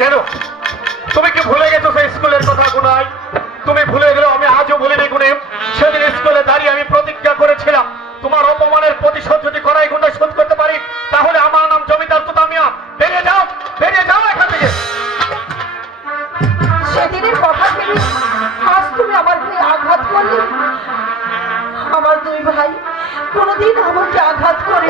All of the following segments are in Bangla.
কেন? তুমি কি ভুলে গেছো সেই স্কুলের কথা গুনাই তুমি ভুলে গেলেও আমি আজও ভুলিনি গুনে সেদিন স্কুলে দাঁড়িয়ে আমি প্রতিজ্ঞা করেছিলাম, তোমার অপমানের প্রতিশোধ যদি করাই, গুণে শোধ করতে পারি, তাহলে আমার নাম জমিদার তুতামিয়া। বেরিয়ে যাও বেরিয়ে যাও এখান থেকে। সেদিনের কথা ভেবে আজ তুমি আমার ভাই আঘাত করলে? আমার দুই ভাই কোনোদিন আমাকে আঘাত করে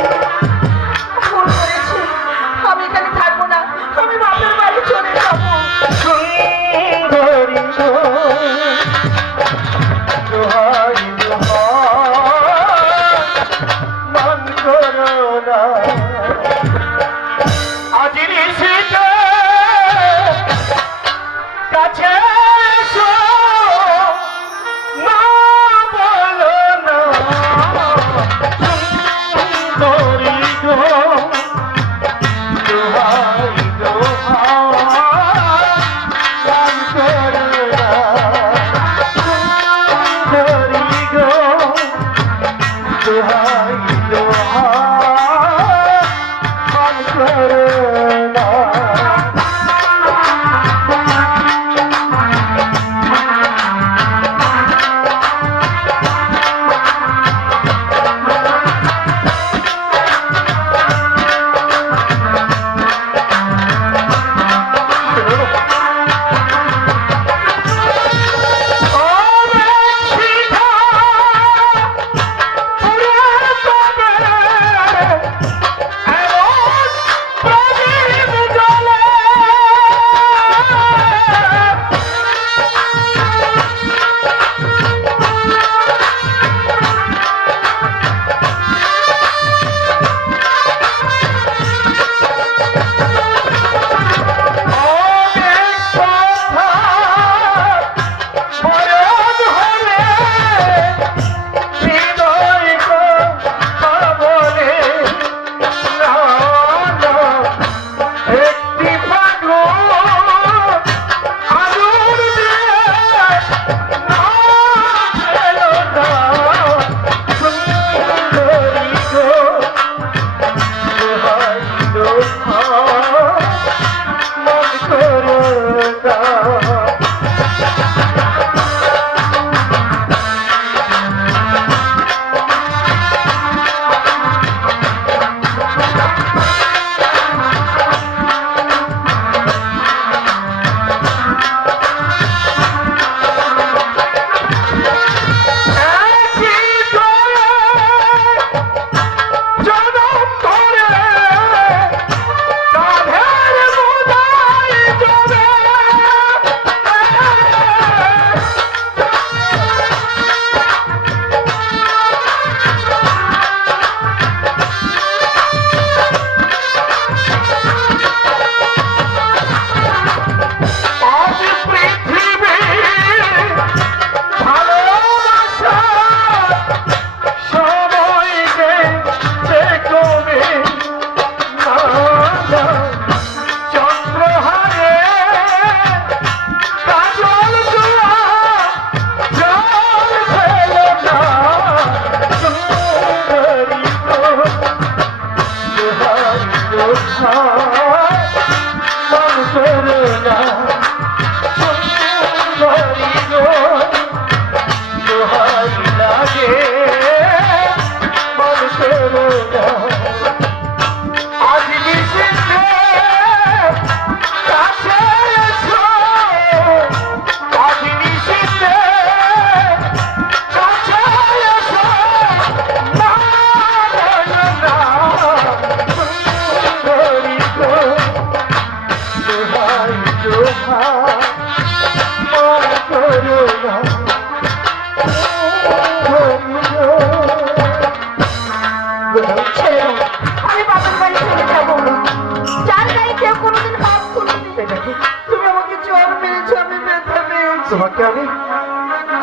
তোমাকে আমি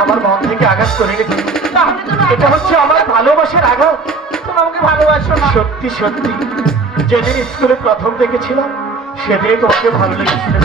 আমার মন থেকে আঘাত করে গেছি এটা হচ্ছে আমার ভালোবাসার আঘাত। তুমি আমাকে ভালোবাসো না। সত্যি সত্যি। যেদিন স্কুলে প্রথম দেখেছিলাম সেদিন তোমাকে ভালো লেগেছিল।